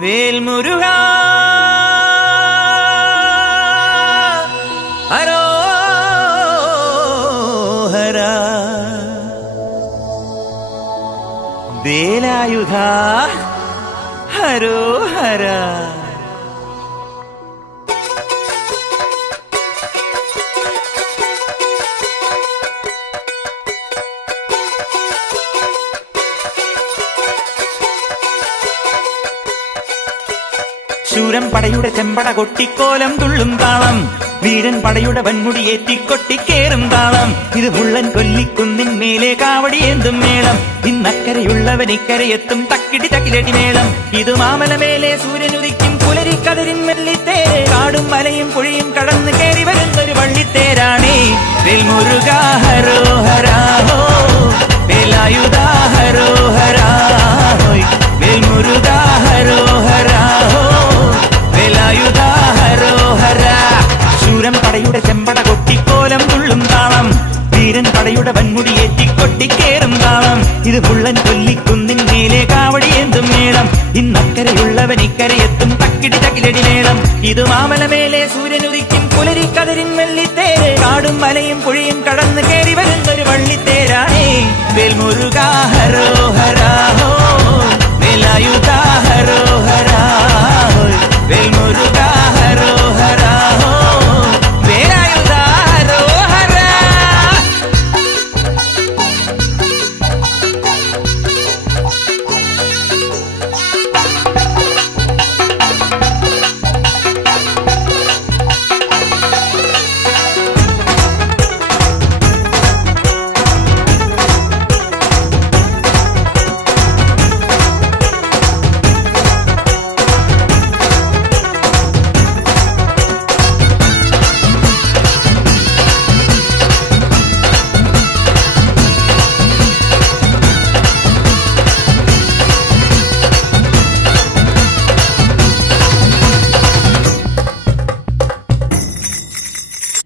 വേൽമുരുകാ ഹരോഹരാ വേലായുധാ ഹരോഹരാ. ശൂരൻ പടയുടെ ചെമ്പട കൊട്ടിക്കോലം തുള്ളും താളം, വീരൻ പടയുടെ വൻമുടിയേറ്റി കൊട്ടിക്കേറും താളം. ഇത് മുള്ളൻ കൊല്ലിക്കുന്നിൻ മേലെ കാവടിയേന്തും മേളം. ഇന്നക്കരയുള്ളവൻ ഇക്കരയെത്തും തക്കിടി തക്കിലടി മേളം. ഇത് മാമലമേലെ സൂര്യനുദിക്കും പുലരിക്കതിരിൻ വെള്ളിത്തേര്. കാടും മലയും പുഴയും കടന്ന് കയറി വരുന്നൊരു വള്ളിത്തേരാണേ. വേൽമുരുകാ ഹരോഹരാ ഹോ, വേലായുധാ ഹരോഹരാ ഹോയ്. വേൽമുരുകാ ഹരോഹരാ ഹോ, വേലായുധാ ഹരോഹരാ. ശൂരൻ പടയുടെ ചെമ്പട കൊട്ടിക്കോലം തുള്ളും താളം, വീരൻ പടയുടെ വൻമുടിയേറ്റി കൊട്ടിക്കേറും താളം. ഇത് മുള്ളൻ കൊല്ലിക്കുന്നിൻ മേലെ കാവടിയേന്തും മേളം. ഇന്നക്കരയുള്ളവൻ ഇക്കരയെത്തും തക്കിടി തകിലടി മേളം. ഇത് മാമലമേലെ സൂര്യനുദിക്കും പുലരിക്കതിരിൻ വെള്ളിത്തേര്. കാടും മലയും പുഴയും കടന്ന് കയറി വരുന്നൊരു വള്ളിത്തേരാണേ. വേൽമുരുകാ ഹരോഹരാ ഹോ, വേലായുധാ ഹരോഹരാ ഹോയ്. വേൽമുരുകാ ഹരോഹരാ ഹോ, വേലായുധാ ഹരോഹരാ.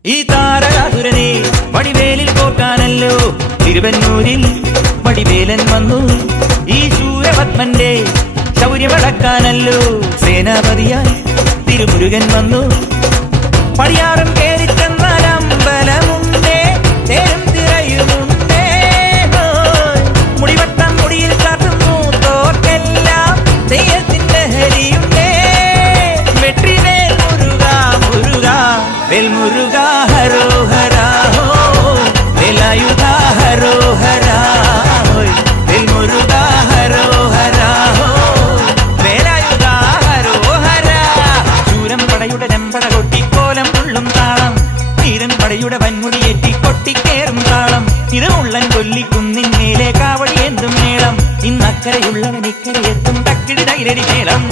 ഈ താരകാസുരനെ വടിവേലിൽ കോർക്കാനല്ലോ തിരുവന്നൂരിൽ വടിവേലൻ വന്നു. ഈ ശൂരപത്മന്റെ ശൗര്യമടക്കാനല്ലോ സേനാപതിയായി തിരുമുരുകൻ വന്നു. പടിയാറും കേറിച്ചെന്നാൽ അമ്പലമുണ്ടേ, തേരും തിറയുമുണ്ടേ. മുടിവട്ടം മുടിയിൽ കാട്ടുന്നു തോർക്കെല്ലാം തെയ്യത്തിന്റെ ഹരിയുണ്ടേ. വെട്രിവേൽ മുരുകാ മുരുകാ, വേൽമുരുകാ ഹരോഹരാ ഹോ, വേലായുധാ ഹരോഹരാ ഹോയ്. വേൽമുരുകാ ഹരോഹരാ ഹോ, വേലായുധാ ഹരോഹരാ. ശൂരൻ പടയുടെ ചെമ്പട കൊട്ടിക്കോലം തുള്ളും താളം, വീരൻ പടയുടെ വൻമുടിയേറ്റി കൊട്ടിക്കേറും താളം. ഇത് മുള്ളൻ കൊല്ലിക്കുന്നിൻ മേലെ കാവടിയേന്തും മേളം. ഇന്നക്കരയുള്ളവൻ ഇക്കരയെത്തും തക്കിടി തകിലടി മേളം.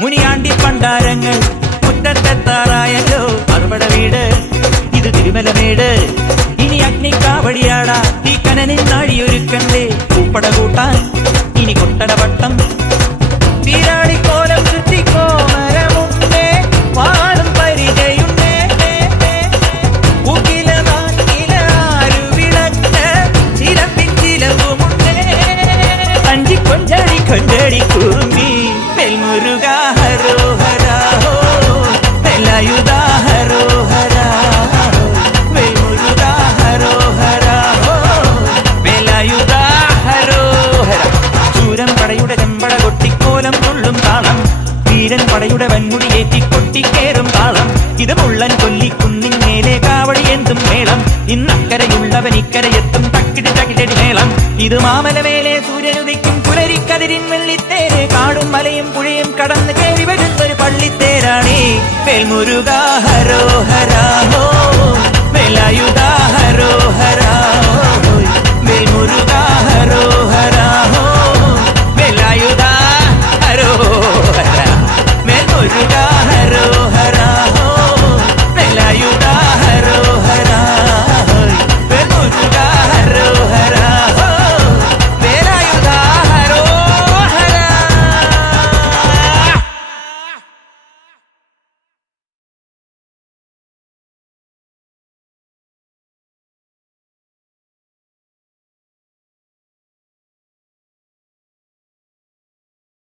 മുനിയാണ്ടി പണ്ടാരങ്ങൾ മുറ്റത്തെത്താറായല്ലോ. അറുപട വീട് ഇത് തിരുമലമേട്. ഇനി അഗ്നിക്കാവടിയാടാ ഈ കനനിൽ നാഴിയൊരുക്കണ്ടേ. പൂപ്പട കൂട്ടാൻ ഇനി കൊട്ടടവട്ടം. തീരാളിക്കോലം ചുറ്റിക്കോമരമുണ്ടേ, വാളും പരിചയുണ്ടേ. പൂക്കില നാക്കില ആരുവിളക്ക് ചിലമ്പിൻ ചിലമ്പുമുണ്ടേ. അഞ്ചി കൊഞ്ചടി കൊഞ്ചടി കുറുമ്പി. വേൽമുരുകാ ഹരോഹരാ ഹോ, വേലായുധാ ഹരോഹരാ ഹോ. വേൽമുരുകാ ഹരോഹരാ ഹോ, വേലായുധാ ഹരോഹരാ. ശൂരൻ പടയുടെ ചെമ്പട കൊട്ടിക്കോലം തുള്ളും താളം, വീരൻ പടയുടെ വൻമുടിയേറ്റി കൊട്ടിക്കേറും താളം. ഇത് മുള്ളൻ കൊല്ലിക്കുന്നിൻ മേലെ കാവടിയേന്തും മേളം. ഇന്നക്കരയുള്ളവൻ ഇക്കരയെത്തും തക്കിടി തകിലടി മേളം. ഇത് മാമലമേലെ സൂര്യനുദിക്കും പുലരിക്കതിരിൻ വെള്ളിത്തേര്. കാടും മലയും പുഴയും കടന്ന് കയറി വരുന്നൊരു പള്ളിത്തേരാണേ. വേൽമുരുകാ ഹരോഹരാ ഹോ, വേലായുധാ